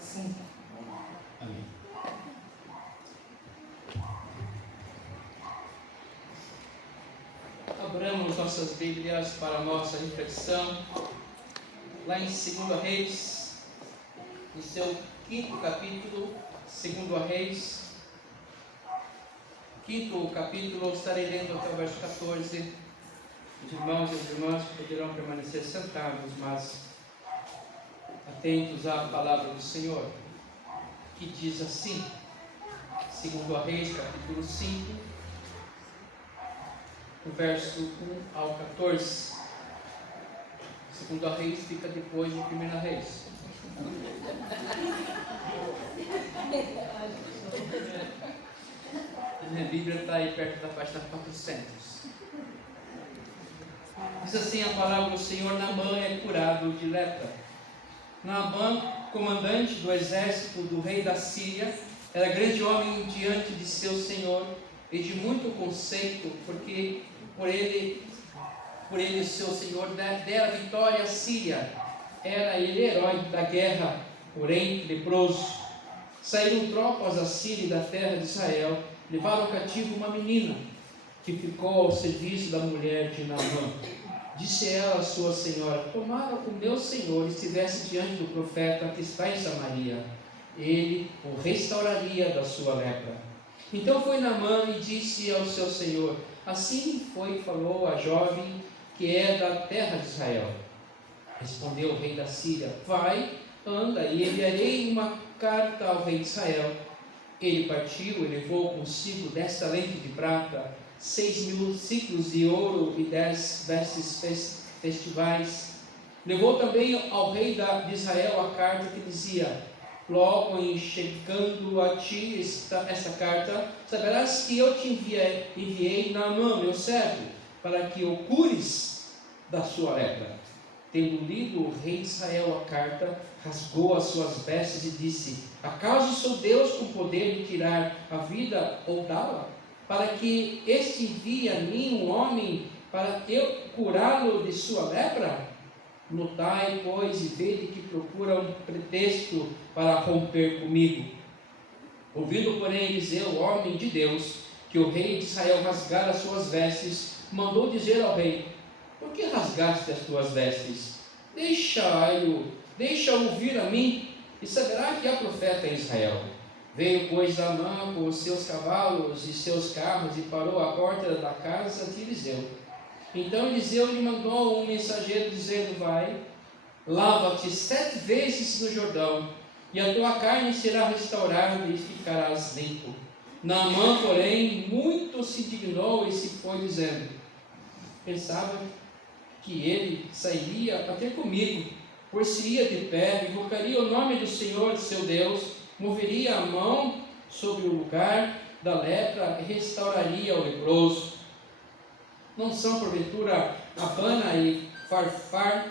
Sim. Amém. Abramos nossas Bíblias para a nossa reflexão, lá em 2 Reis, no seu 5º capítulo, 2 Reis, 5º capítulo, estarei lendo até o verso 14. Os irmãos e as irmãs poderão permanecer sentados, mas atentos à palavra do Senhor, que diz assim, 2 Reis, capítulo 5, do verso 1 ao 14. 2 Reis fica depois de 1 Reis. Minha Bíblia está aí perto da página 400. Diz assim a palavra do Senhor: Naamã é curado de lepra. Naamã, comandante do exército do rei da Síria, era grande homem diante de seu senhor e de muito conceito, porque por ele seu senhor dera vitória à Síria. Era ele herói da guerra, porém leproso. Saíram tropas da Síria e da terra de Israel, levaram cativo uma menina, que ficou ao serviço da mulher de Naamã. Disse ela à sua senhora: tomara o meu senhor estivesse diante do profeta que está em Samaria, ele o restauraria da sua lepra. Então foi Naamã e disse ao seu senhor: assim foi e falou a jovem que é da terra de Israel. Respondeu o rei da Síria: vai, anda, e enviarei uma carta ao rei de Israel. Ele partiu e levou consigo 10 talentos de prata, 6.000 ciclos de ouro e 10 vestes festivais. Levou também ao rei de Israel a carta que dizia: logo em chegando a ti esta carta, saberás que eu te enviei Naamã, meu servo, para que o cures da sua lepra. Tendo lido o rei de Israel a carta, rasgou as suas vestes e disse: acaso sou Deus com poder de tirar a vida ou dá-la? Para que este envie a mim um homem para eu curá-lo de sua lepra? Notai, pois, e vede que procura um pretexto para romper comigo. Ouvindo, porém, Eliseu, homem de Deus, que o rei de Israel rasgara as suas vestes, mandou dizer ao rei: por que rasgaste as tuas vestes? Deixa-o vir a mim, e saberá que há profeta em Israel. Veio, pois, Naamã com os seus cavalos e seus carros e parou à porta da casa de Eliseu. Então Eliseu lhe mandou um mensageiro dizendo: vai, lava-te 7 vezes no Jordão, e a tua carne será restaurada e ficarás limpo. Naamã, porém, muito se indignou e se foi dizendo: pensava que ele sairia a ter comigo, por-se-ia de pé, invocaria o nome do Senhor seu Deus, moveria a mão sobre o lugar da lepra e restauraria o leproso. Não são porventura Abana e Farfar,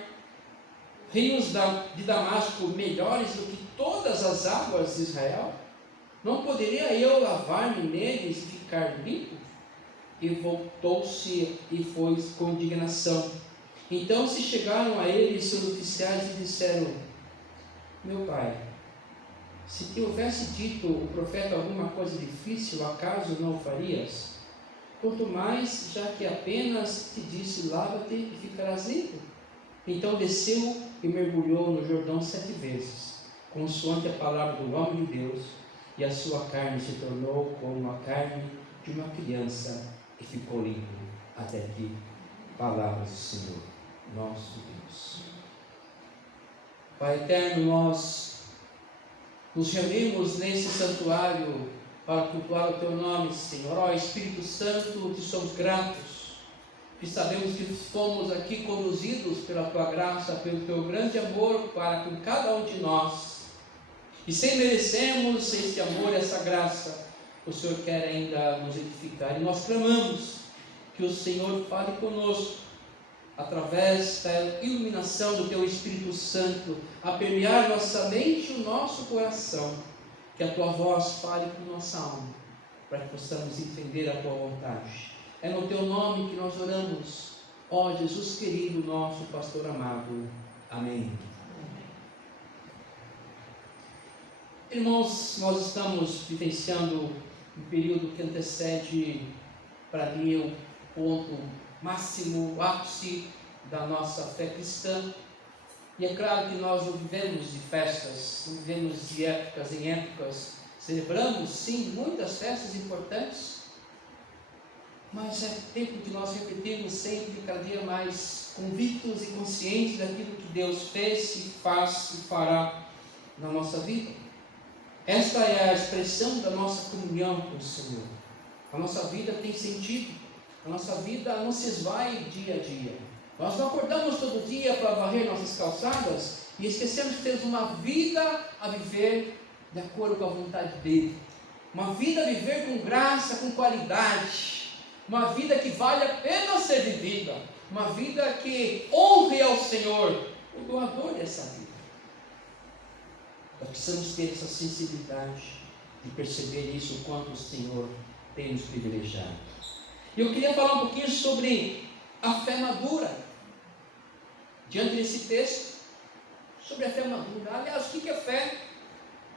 rios de Damasco, melhores do que todas as águas de Israel? Não poderia eu lavar-me neles e ficar limpo? E voltou-se e foi com indignação. Então se chegaram a ele seus oficiais e disseram: meu pai, se te houvesse dito o profeta alguma coisa difícil, acaso não o farias? Quanto mais, já que apenas te disse: lava-te e ficarás limpo. Então desceu e mergulhou no Jordão 7 vezes, consoante a palavra do homem de Deus, e a sua carne se tornou como a carne de uma criança, e ficou limpo até aqui. Palavras do Senhor, nosso Deus. Pai eterno, nós nos reunimos nesse santuário para cultuar o Teu nome, Senhor. Ó Espírito Santo, te somos gratos, que sabemos que fomos aqui conduzidos pela Tua graça, pelo Teu grande amor para com cada um de nós. E sem merecermos esse amor, essa graça, o Senhor quer ainda nos edificar. E nós clamamos que o Senhor fale conosco, através da iluminação do Teu Espírito Santo, a permear nossa mente e o nosso coração, que a Tua voz fale com nossa alma, para que possamos entender a Tua vontade. É no Teu nome que nós oramos, ó Jesus querido, nosso pastor amado. Amém. Irmãos, nós estamos vivenciando um período que antecede, para mim, o ponto máximo, o ápice da nossa fé cristã. E é claro que nós não vivemos de festas, não vivemos de épocas em épocas. Celebramos, sim, muitas festas importantes, mas é tempo de nós refletirmos sempre, cada dia mais convictos e conscientes daquilo que Deus fez e faz e fará na nossa vida. Esta é a expressão da nossa comunhão com o Senhor. A nossa vida tem sentido, a nossa vida não se esvai dia a dia. Nós não acordamos todo dia para varrer nossas calçadas e esquecemos que temos uma vida a viver de acordo com a vontade dEle. Uma vida a viver com graça, com qualidade. Uma vida que vale a pena ser vivida. Uma vida que honre ao Senhor, o doador dessa vida. Nós precisamos ter essa sensibilidade de perceber isso, o quanto o Senhor tem nos privilegiado. E eu queria falar um pouquinho sobre a fé madura. Diante desse texto, sobre a fé madura. Aliás, o que é fé?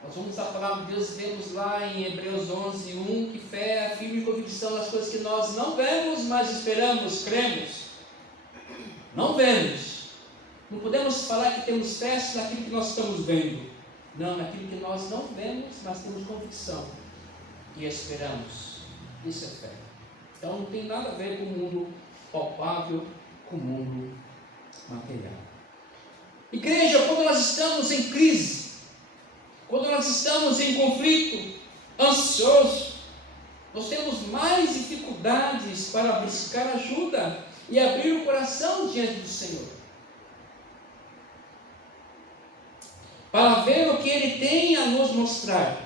Nós vamos à palavra de Deus, vemos lá em Hebreus 11:1, que fé é a firme convicção das coisas que nós não vemos, mas esperamos, cremos. Não vemos. Não podemos falar que temos fé naquilo que nós estamos vendo. Não, naquilo que nós não vemos, mas temos convicção e esperamos. Isso é fé. Então não tem nada a ver com o mundo palpável, com o mundo material. Igreja, quando nós estamos em crise, quando nós estamos em conflito, ansioso, nós temos mais dificuldades para buscar ajuda e abrir o coração diante do Senhor, para ver o que Ele tem a nos mostrar.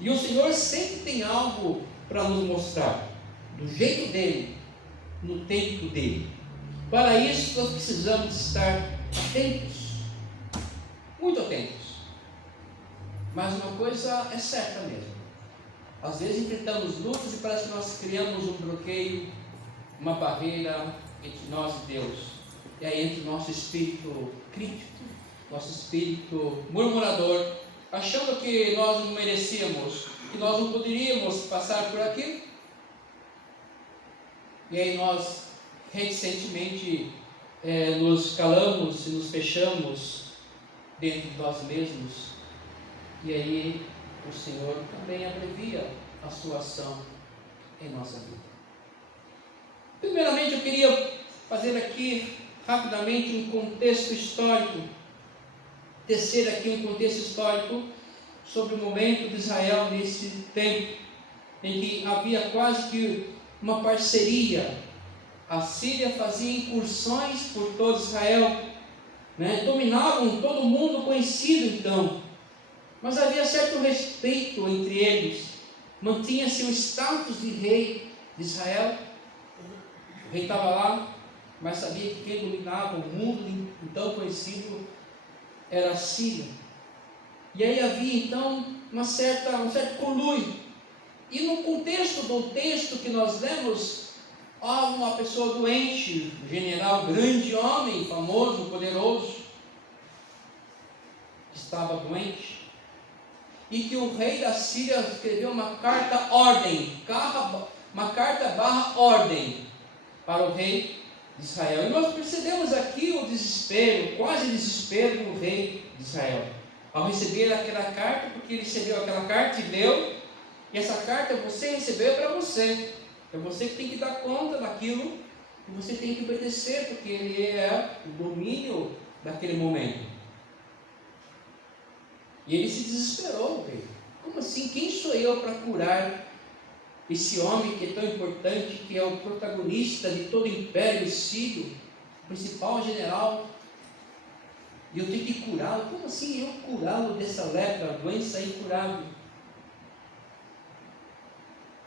E o Senhor sempre tem algo para nos mostrar, do jeito dEle, no tempo dEle. Para isso nós precisamos estar atentos, muito atentos. Mas uma coisa é certa mesmo, às vezes enfrentamos lutas e parece que nós criamos um bloqueio, uma barreira entre nós e Deus, e aí entre o nosso espírito crítico, nosso espírito murmurador, achando que nós não merecíamos, que nós não poderíamos passar por aquilo, e aí nós reticentemente nos calamos e nos fechamos dentro de nós mesmos, e aí o Senhor também abrevia a sua ação em nossa vida. Primeiramente eu queria fazer aqui rapidamente um contexto histórico, tecer aqui um contexto histórico sobre o momento de Israel nesse tempo, em que havia quase que uma parceria. A Síria fazia incursões por todo Israel, dominavam todo mundo conhecido então, mas havia certo respeito entre eles, mantinha-se o status de rei de Israel. O rei estava lá, mas sabia que quem dominava o mundo então conhecido era a Síria. E aí havia então um certo conluio. E no contexto do texto que nós lemos, há uma pessoa doente, um general, grande homem, famoso, poderoso, que estava doente, e que o rei da Síria escreveu uma carta-ordem, uma carta/ordem para o rei de Israel. E nós percebemos aqui o desespero, quase desespero do rei de Israel, ao receber aquela carta, porque ele recebeu aquela carta e leu, e essa carta você recebeu para você. É você que tem que dar conta daquilo que você tem que obedecer, porque ele é o domínio daquele momento. E ele se desesperou, rei. Como assim? Quem sou eu para curar esse homem que é tão importante, que é o protagonista de todo o império sírio, o principal general, e eu tenho que curá-lo? Como assim eu curá-lo dessa lepra, doença incurável?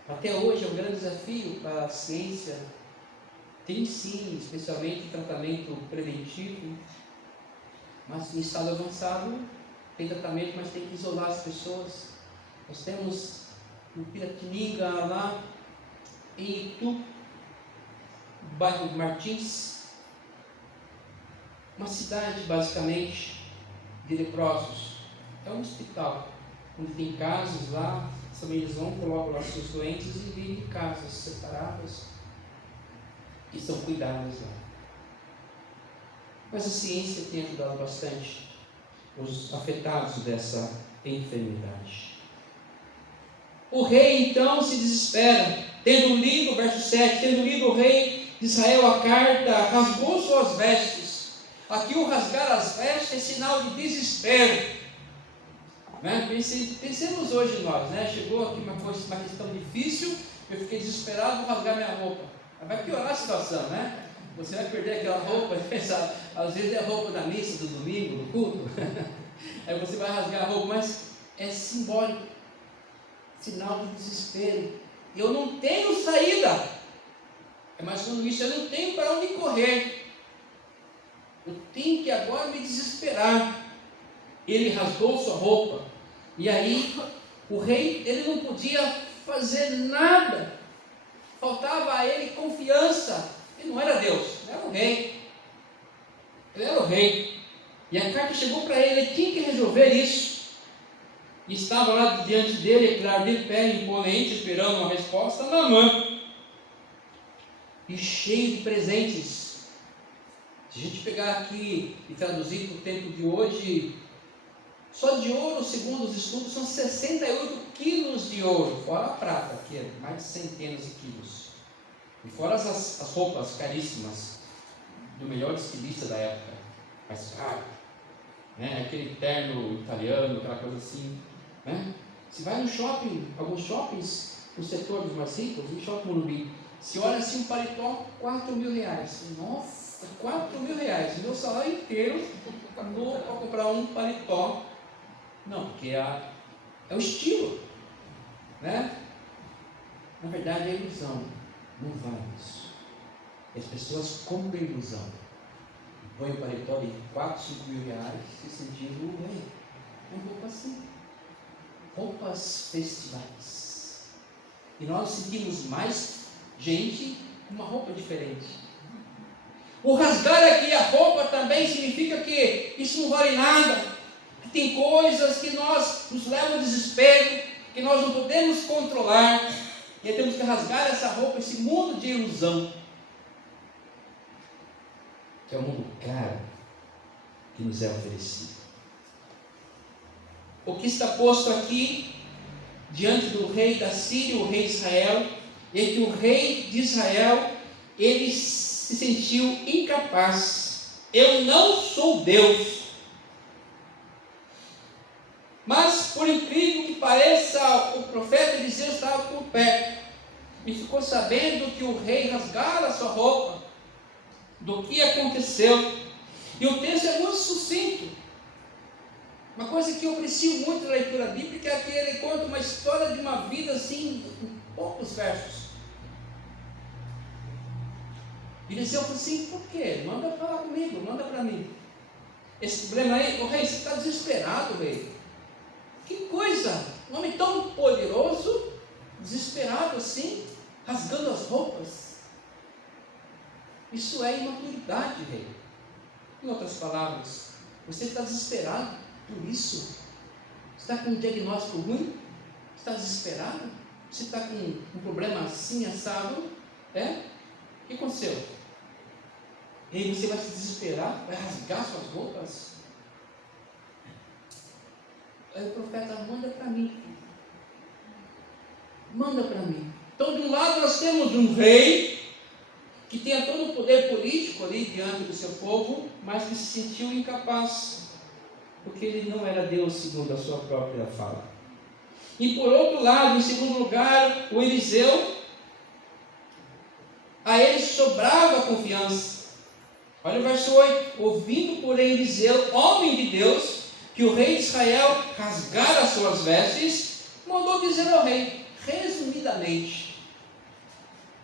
Até hoje é um grande desafio para a ciência. Tem sim, especialmente tratamento preventivo, mas em estado avançado tem tratamento, mas tem que isolar as pessoas. Nós temos no Piratininga, lá em Itu, bairro Martins, uma cidade basicamente de leprosos. é um hospital, onde tem casos lá, as famílias vão, colocam lá seus doentes e vivem em casas separadas e são cuidadas lá. Mas a ciência tem ajudado bastante os afetados dessa enfermidade. O rei então se desespera, tendo lido, verso 7, tendo lido o rei de Israel a carta, rasgou suas vestes. Aqui o rasgar as vestes é sinal de desespero. Né? Pensemos hoje nós, né? Chegou aqui uma questão difícil, eu fiquei desesperado, vou rasgar minha roupa. Vai piorar a situação, né? Você vai perder aquela roupa, às vezes é a roupa da missa, do domingo, do culto. Aí você vai rasgar a roupa, mas é simbólico, sinal de desespero. Eu não tenho saída. É mais quando isso, eu não tenho para onde correr. Eu tenho que agora me desesperar. Ele rasgou sua roupa. E aí, o rei, ele não podia fazer nada. Faltava a ele confiança. Ele não era Deus, ele era o rei. Ele era o rei. E a carta chegou para ele, ele tinha que resolver isso. E estava lá diante dele, claro, de pé, imponente, esperando uma resposta, Naamã. E cheio de presentes. Se a gente pegar aqui e traduzir para o tempo de hoje, só de ouro, segundo os estudos, são 68 quilos de ouro, fora a prata, que é mais de centenas de quilos. E fora as roupas caríssimas do melhor estilista da época, mais caro, né? Aquele terno italiano, aquela coisa assim, né? Se vai no shopping, alguns shoppings, no setor dos mais ricos, no shopping Morumbi, se olha assim um paletó, R$4.000. Nossa, R$4.000. Meu salário inteiro acabou para comprar um paletó. Não, porque é o estilo, né? Na verdade é ilusão, não vale isso. As pessoas compram ilusão, põem o paletó de R$4.000, 5.000, se sentindo, é um pouco assim. Roupas festivais. E nós sentimos mais gente com uma roupa diferente. O rasgar aqui a roupa também significa que isso não vale nada. Que tem coisas que nos levam ao desespero, que nós não podemos controlar. E aí temos que rasgar essa roupa, esse mundo de ilusão. Que é o mundo caro que nos é oferecido. O que está posto aqui diante do rei da Síria, o rei de Israel, é que o rei de Israel, ele se sentiu incapaz. Eu não sou Deus. Mas, por incrível que pareça, o profeta Eliseu estava por perto e ficou sabendo que o rei rasgara a sua roupa, do que aconteceu. E o texto é muito sucinto. Uma coisa que eu aprecio muito na leitura bíblica é que ele conta uma história de uma vida assim, em poucos versos. Eliseu falou assim: por quê? Manda falar comigo, manda para mim. Esse problema aí, o rei, você está desesperado, rei. Que coisa! Um homem tão poderoso, desesperado assim, rasgando as roupas. Isso é imaturidade, rei. Em outras palavras, você está desesperado por isso? Você está com um diagnóstico ruim? Está desesperado? Você está com um problema assim, assado? O que aconteceu? E aí você vai se desesperar? Vai rasgar suas roupas? Aí o profeta: manda para mim. Manda para mim. Então, de um lado nós temos um rei que tinha todo o poder político ali diante do seu povo, mas que se sentiu incapaz, porque ele não era Deus segundo a sua própria fala. E por outro lado, em segundo lugar, o Eliseu, a ele sobrava confiança. Olha o verso 8: ouvindo, porém, Eliseu, homem de Deus, que o rei de Israel rasgara as suas vestes, mandou dizer ao rei, resumidamente: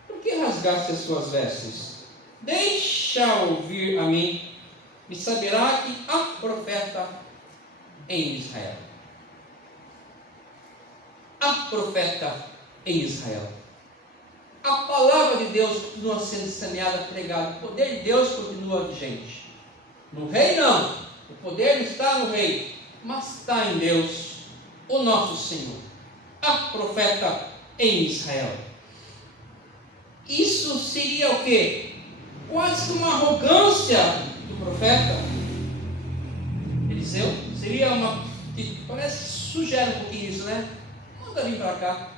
por que rasgaste as suas vestes? Deixa ouvir a mim, e saberá que há profeta em Israel. Há profeta em Israel. A palavra de Deus continua sendo semeada, pregada. O poder de Deus continua vigente. No rei não. O poder não está no rei. mas está em Deus, o nosso Senhor. Há profeta em Israel. Isso seria o quê? Quase que uma arrogância do profeta Eliseu. Seria uma, parece que sugere um pouquinho isso, né? Manda vir para cá.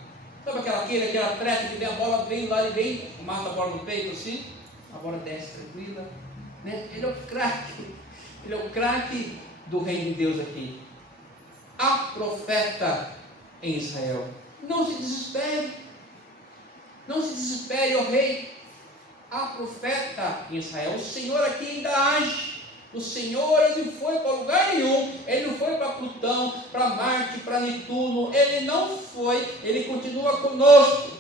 Sabe aquela treta que vem a bola, vem lá e vem, mata a bola no peito assim, a bola desce tranquila, né? Ele é o craque do reino de Deus aqui. Há profeta em Israel. Não se desespere, ó rei. Há profeta em Israel. O Senhor aqui ainda age. O Senhor, Ele não foi para lugar nenhum. Ele não foi para Plutão, para Marte, para Netuno. Ele não foi. Ele continua conosco.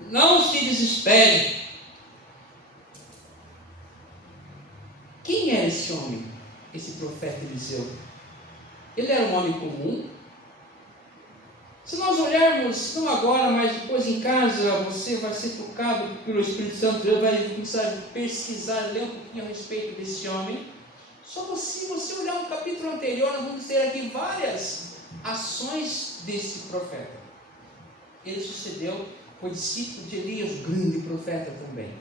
Não se desespere. Quem era esse homem? Esse profeta Eliseu? Ele era um homem comum? Se nós olharmos, não agora, mas depois em casa, você vai ser tocado pelo Espírito Santo, Deus vai começar a pesquisar, ler um pouquinho a respeito desse homem. Só se você olhar no capítulo anterior, nós vamos ter aqui várias ações desse profeta. Ele sucedeu, foi discípulo de Elias, grande profeta também.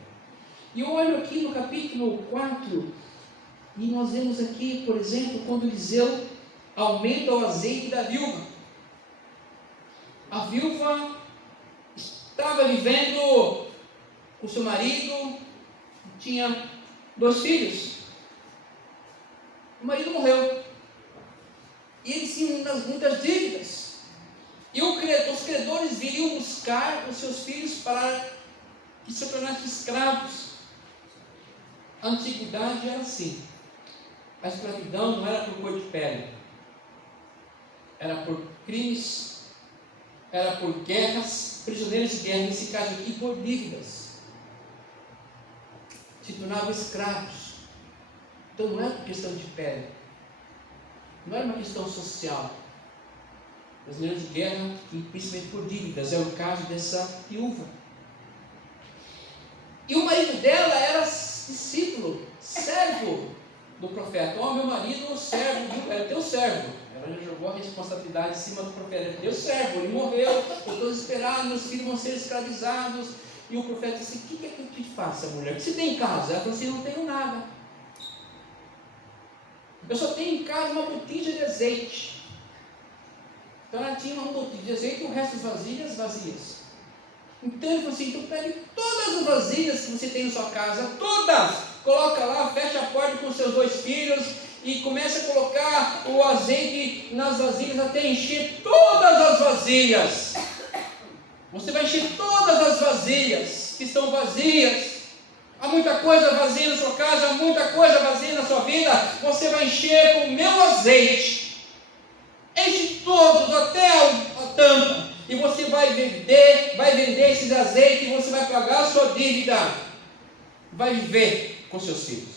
E eu olho aqui no capítulo 4, e nós vemos aqui, por exemplo, quando Eliseu aumenta o azeite da viúva. A viúva estava vivendo com seu marido, tinha 2 filhos. O marido morreu. E eles tinham muitas dívidas. E os credores viriam buscar os seus filhos para que se tornassem escravos. A antiguidade era assim. A escravidão não era por cor de pele. Era por crimes, era por guerras, prisioneiros de guerra, nesse caso aqui, por dívidas. Se tornavam escravos. Então não era por questão de pele, não era uma questão social. Prisioneiros de guerra, principalmente por dívidas, é o caso dessa viúva. E o marido dela era discípulo, servo do profeta. Meu marido, servo, era teu servo. Ela já jogou a responsabilidade em cima do profeta. Teu servo, ele morreu, eu estou desesperado, meus filhos vão ser escravizados. E o profeta disse: o que é que eu te faço, mulher? O que você tem em casa? Ela falou assim: não tenho nada. Eu só tenho em casa uma botija de azeite. Então ela tinha uma botija de azeite e o resto das vazias. Então ele falou assim: então pegue todas as vasilhas que você tem na sua casa, todas, coloca lá, fecha a porta com seus 2 filhos e começa a colocar o azeite nas vasilhas até encher todas as vasilhas. Você vai encher todas as vasilhas que estão vazias. Há muita coisa vazia na sua casa, há muita coisa vazia na sua vida. Você vai encher com o meu azeite. Enche todos até a tampa. E você vai vender esses azeites, e você vai pagar a sua dívida. Vai viver com seus filhos.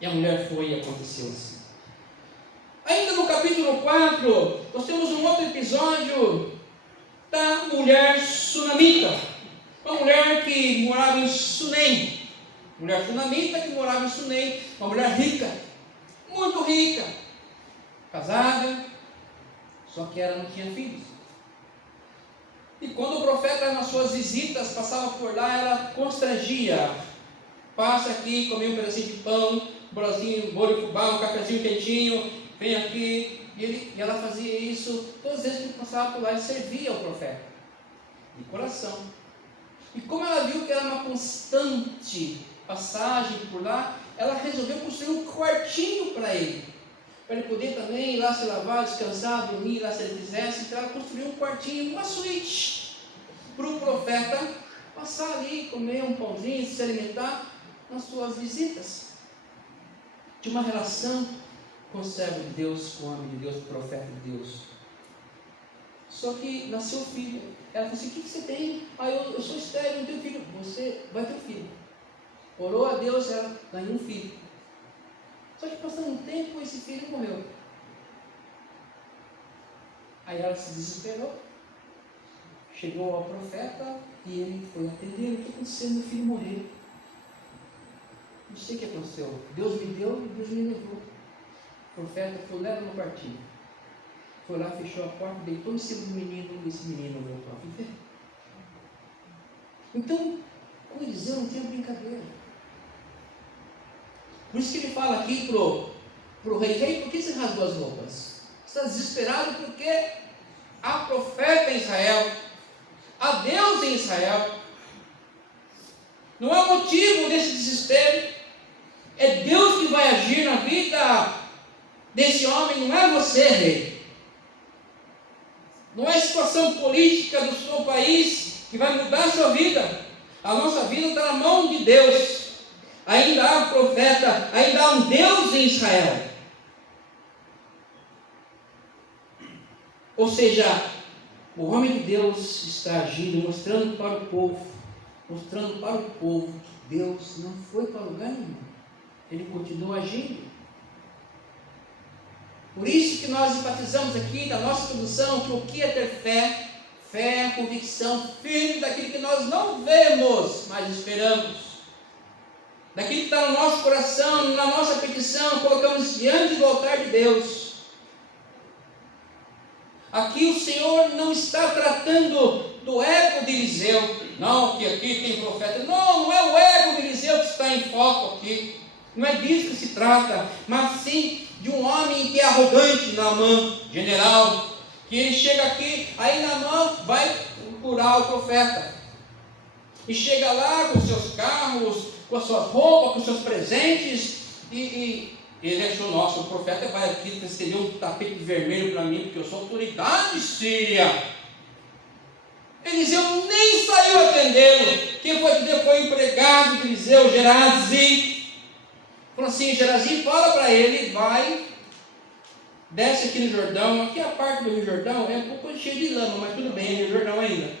E a mulher foi e aconteceu assim. Ainda no capítulo 4, nós temos um outro episódio da mulher sunamita. Uma mulher que morava em Sunem. Mulher sunamita que morava em Sunem. Uma mulher rica, muito rica. Casada, só que ela não tinha filhos. E quando o profeta nas suas visitas passava por lá, ela constrangia. Passa aqui, come um pedacinho de pão, um bolho de fubá, um cafezinho quentinho, vem aqui. E ela fazia isso todas as vezes que ele passava por lá e servia ao profeta, de coração. E como ela viu que era uma constante passagem por lá, ela resolveu construir um quartinho para ele poder também ir lá se lavar, descansar, dormir lá se ele quisesse. Então ela construiu um quartinho, uma suíte, para o profeta passar ali, comer um pãozinho, se alimentar nas suas visitas. De uma relação com o servo de Deus, com o homem de Deus, com o profeta de Deus. Só que nasceu o filho. Ela falou assim: o que você tem? Eu sou estéril, não tenho filho. Você vai ter um filho. Orou a Deus, ela ganhou um filho. Só que passando um tempo, esse filho morreu. Aí ela se desesperou. Chegou ao profeta e ele foi atender: o que aconteceu? Meu filho morreu. Não sei o que aconteceu. Deus me deu e Deus me levou. O profeta falou, leva no quartinho. Foi lá, fechou a porta, deitou em cima do menino, e esse menino voltou a viver. Então, com Eliseu não tem brincadeira. Por isso que ele fala aqui pro rei, por que você rasgou as roupas? Você está desesperado porque há profeta em Israel, há Deus em Israel. Não há motivo desse desespero. É Deus que vai agir na vida desse homem, não é você, rei. Não é a situação política do seu país que vai mudar a sua vida. A nossa vida está na mão de Deus. Ainda há um profeta, ainda há um Deus em Israel. Ou seja, o homem de Deus está agindo, mostrando para o povo que Deus não foi para lugar nenhum. Ele continua agindo. Por isso que nós enfatizamos aqui na nossa introdução que o que é ter fé? Fé é a convicção firme daquilo que nós não vemos, mas esperamos. Daquilo que está no nosso coração, na nossa petição, colocamos diante do altar de Deus. Aqui o Senhor não está tratando do ego de Eliseu. Não, que aqui tem profeta. Não é o ego de Eliseu que está em foco aqui. Não é disso que se trata, mas sim de um homem que é arrogante, Naamã, general, que ele chega aqui, aí Naamã vai procurar o profeta, e chega lá com seus carros, com as suas roupas, com seus presentes, e ele achou, nossa, o profeta vai aqui estender um tapete vermelho para mim, porque eu sou autoridade síria. Eliseu nem saiu atendê-lo. Quem foi atender foi o empregado de Eliseu, Gerazi. Falou assim, Gerazi, fala para ele, vai, desce aqui no Jordão. Aqui a parte do Rio Jordão é um pouco cheia de lama, mas tudo bem, é Rio Jordão ainda.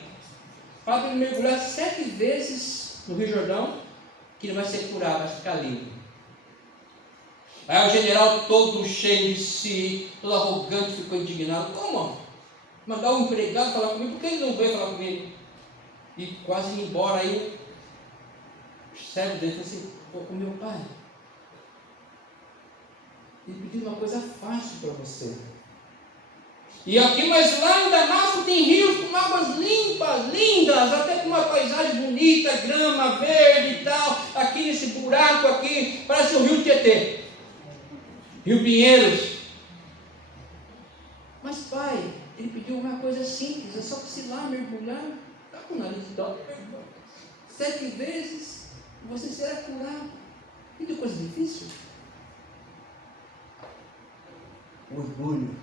Fala para ele mergulhar 7 vezes no Rio Jordão, que ele vai ser curado, vai ficar limpo. Aí o general todo cheio de si, todo arrogante, ficou indignado. Como? Mandar um empregado falar comigo, por que ele não veio falar comigo? E quase ir embora. Aí o servo dele falou assim, o meu pai, ele pediu uma coisa fácil para você. E aqui, mas lá em Damasco tem rios com águas limpas, lindas, até com uma paisagem bonita, grama verde e tal. Aqui nesse buraco aqui, parece o rio Tietê, Rio Pinheiros. Mas pai, ele pediu uma coisa simples, é só que se lá mergulhar, está com o nariz top, 7 vezes, você será curado. Pediu coisa difícil? Orgulho.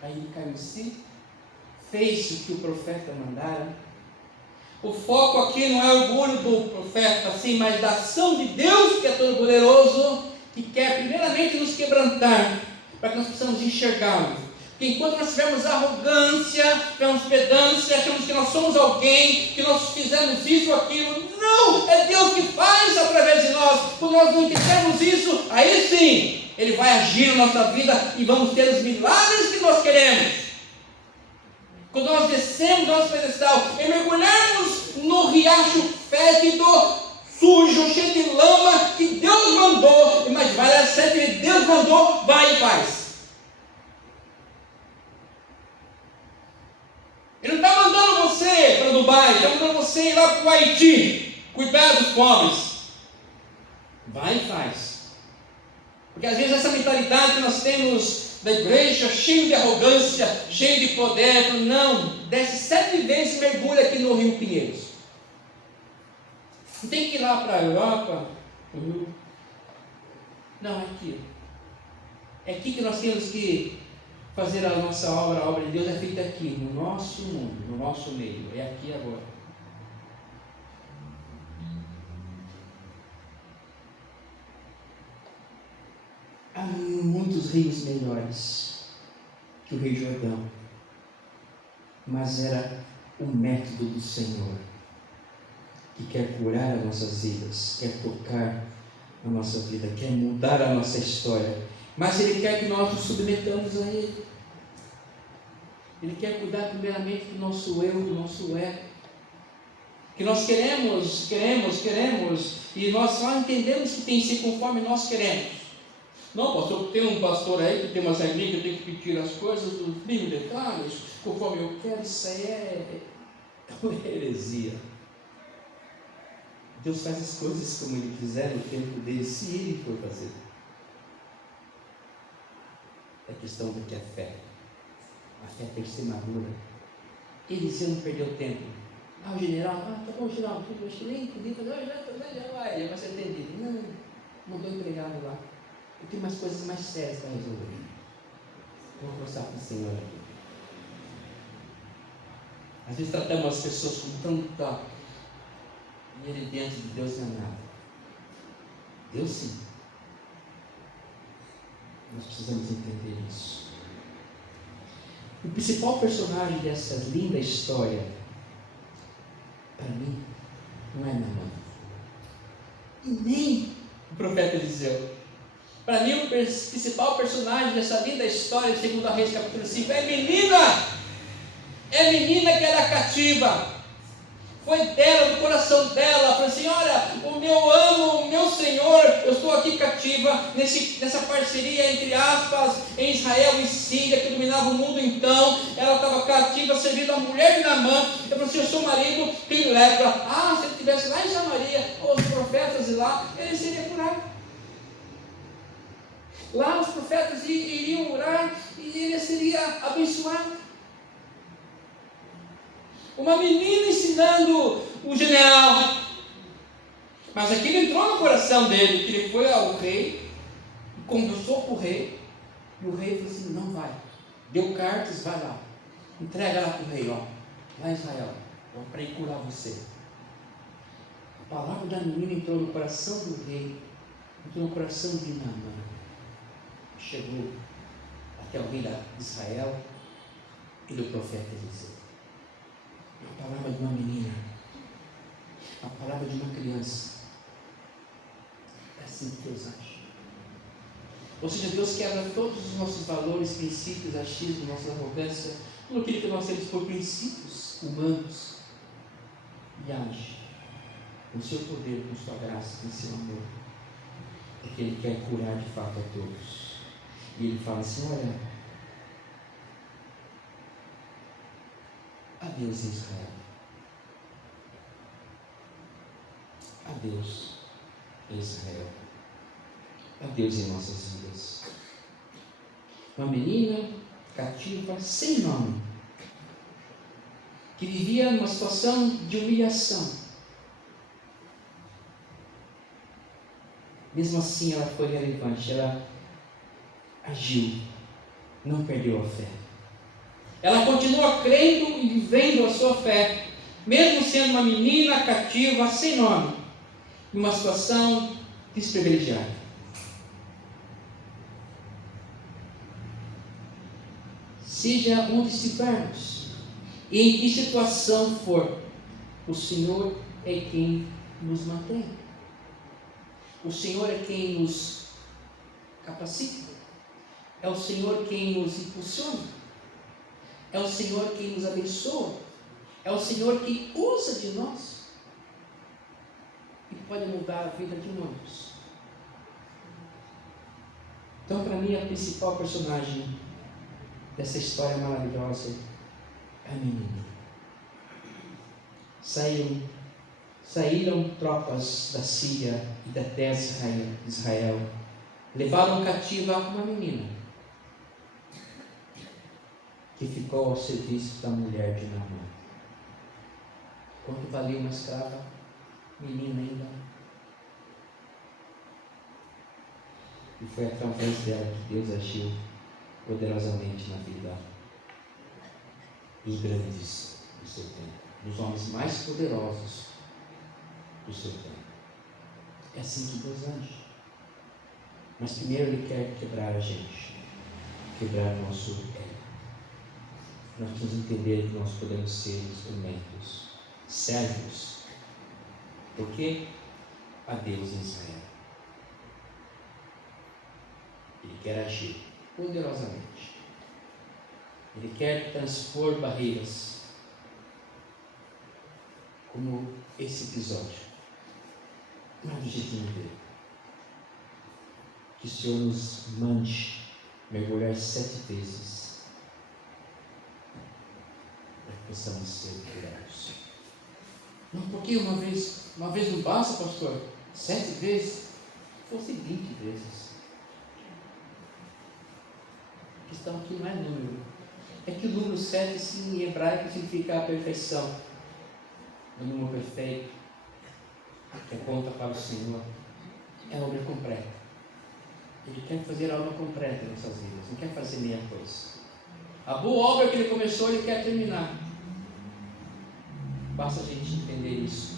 Aí ele caiu em si, fez o que o profeta mandara. O foco aqui não é o orgulho do profeta, assim, mas da ação de Deus, que é todo poderoso, que quer primeiramente nos quebrantar, para que nós possamos enxergá-lo. Porque enquanto nós tivermos arrogância, tivermos pedância, achamos que nós somos alguém, que nós fizemos isso ou aquilo, não, é Deus que faz através de nós. Quando nós não entendemos isso, aí sim, Ele vai agir na nossa vida e vamos ter os milagres que nós queremos. Quando nós descemos do nosso pedestal e mergulharmos no riacho fétido, sujo, cheio de lama, que Deus mandou, mas vai dar certo, Deus mandou, vai e faz. Ele não está mandando você para Dubai, está mandando você ir lá para o Haiti, cuidar dos pobres. Vai e faz. Porque às vezes essa mentalidade que nós temos da igreja, cheio de arrogância, cheio de poder, não, desce 7 vezes e mergulha aqui no Rio Pinheiros. Não tem que ir lá para a Europa, não, é aqui. É aqui que nós temos que fazer a nossa obra, a obra de Deus é feita aqui, no nosso mundo, no nosso meio, é aqui agora. Há muitos rios melhores que o Rio Jordão, mas era o método do Senhor, que quer curar as nossas vidas, quer tocar a nossa vida, quer mudar a nossa história, mas Ele quer que nós nos submetamos a Ele. Ele quer cuidar primeiramente do nosso eu, do nosso ego. que nós queremos, e nós só entendemos que tem que ser conforme nós queremos. Não, pastor, tem um pastor aí que tem umas regrinhas que eu tenho que pedir as coisas dos mínimos detalhes, conforme eu quero. Isso aí é uma heresia. Deus faz as coisas como Ele quiser no tempo dele, se Ele for fazer. É questão do que é fé. A fé tem que ser madura. Eliseu não perdeu tempo. O general, tá bom, general, eu acho que nem podia fazer, já vai ser atendido. Não, mandou empregado lá. Eu tenho umas coisas mais sérias para resolver. Vou mostrar para o Senhor aqui. Às vezes tratamos as pessoas com tanta, e ele dentro de Deus não é nada. Deus sim. Nós precisamos entender isso. O principal personagem dessa linda história, para mim, não é Naamã. E nem o profeta Eliseu. Para mim, o principal personagem dessa linda história, de 2 Reis capítulo 5, é menina. É menina que era cativa. Foi dela, do coração dela. Falou assim: olha, o meu amo, o meu Senhor, eu estou aqui cativa nessa parceria entre aspas em Israel e Síria, que dominava o mundo. Então ela estava cativa, servindo a mulher de Naamã. Eu falei assim: o seu marido tem lepra. Se ele estivesse lá em Samaria, os profetas de lá, ele seria curado. Lá os profetas iriam orar e ele seria abençoado. Uma menina ensinando o general. Mas aquilo entrou no coração dele, que ele foi ao rei, conversou com o rei, e o rei falou assim: não vai. Deu cartas, vai lá. Entrega lá para o rei, lá em Israel, para ir curar você. A palavra da menina entrou no coração do rei, entrou no coração de Naamã. Chegou até o rei de Israel e do profeta Eliseu. A palavra de uma menina, a palavra de uma criança. É assim que Deus age. Ou seja, Deus quebra todos os nossos valores, princípios, achismos, nossa arrogância, tudo aquilo que nós temos por princípios humanos, e age com o seu poder, com sua graça, com o seu amor, porque Ele quer curar de fato a todos. E Ele fala assim: olha, adeus Israel, adeus Israel, adeus em nossas vidas. Uma menina cativa, sem nome, que vivia numa situação de humilhação. Mesmo assim ela foi relevante, ela agiu, não perdeu a fé. Ela continua crendo e vivendo a sua fé, mesmo sendo uma menina cativa, sem nome, em uma situação desprivilegiada. Seja onde estivermos, e em que situação for, o Senhor é quem nos mantém. O Senhor é quem nos capacita. É o Senhor quem nos impulsiona. É o Senhor quem nos abençoa. É o Senhor que usa de nós e pode mudar a vida de muitos. Então, para mim, a principal personagem dessa história maravilhosa é a menina. Saíram tropas da Síria e da terra de Israel. Levaram cativa uma menina que ficou ao serviço da mulher de Naamã. Quanto valia uma escrava? Menina ainda. E foi através dela que Deus agiu poderosamente na vida dos grandes do seu tempo, dos homens mais poderosos do seu tempo. É assim que Deus age. Mas primeiro Ele quer quebrar a gente, quebrar o nosso ego. Nós precisamos entender que nós podemos ser instrumentos, servos, porque a Deus em Israel. Ele quer agir poderosamente. Ele quer transpor barreiras. como esse episódio, mas do jeitinho dele. Que o Senhor nos mande mergulhar 7 vezes para que possamos ser curados. Não, porque uma vez não basta, pastor? 7 vezes? Fosse 20 vezes. A questão aqui não é número. É que o número 7 sim, em hebraico significa a perfeição. O número perfeito, que aponta para o Senhor, é a obra completa. Ele quer fazer a obra completa em nossas vidas, não quer fazer meia coisa. A boa obra que ele começou, ele quer terminar. Basta a gente entender isso,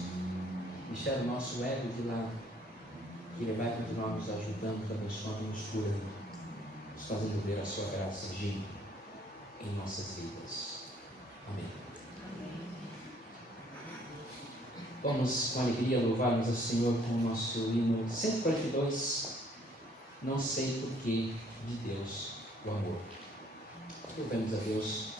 deixar o nosso ego de lado, que ele vai continuar nos ajudando, nos abençoando, nos curando, nos fazendo ver a sua graça agindo em nossas vidas. Amém. Vamos com alegria louvarmos ao Senhor com o nosso hino 142. Não sei porquê de Deus o amor. Louvemos a Deus.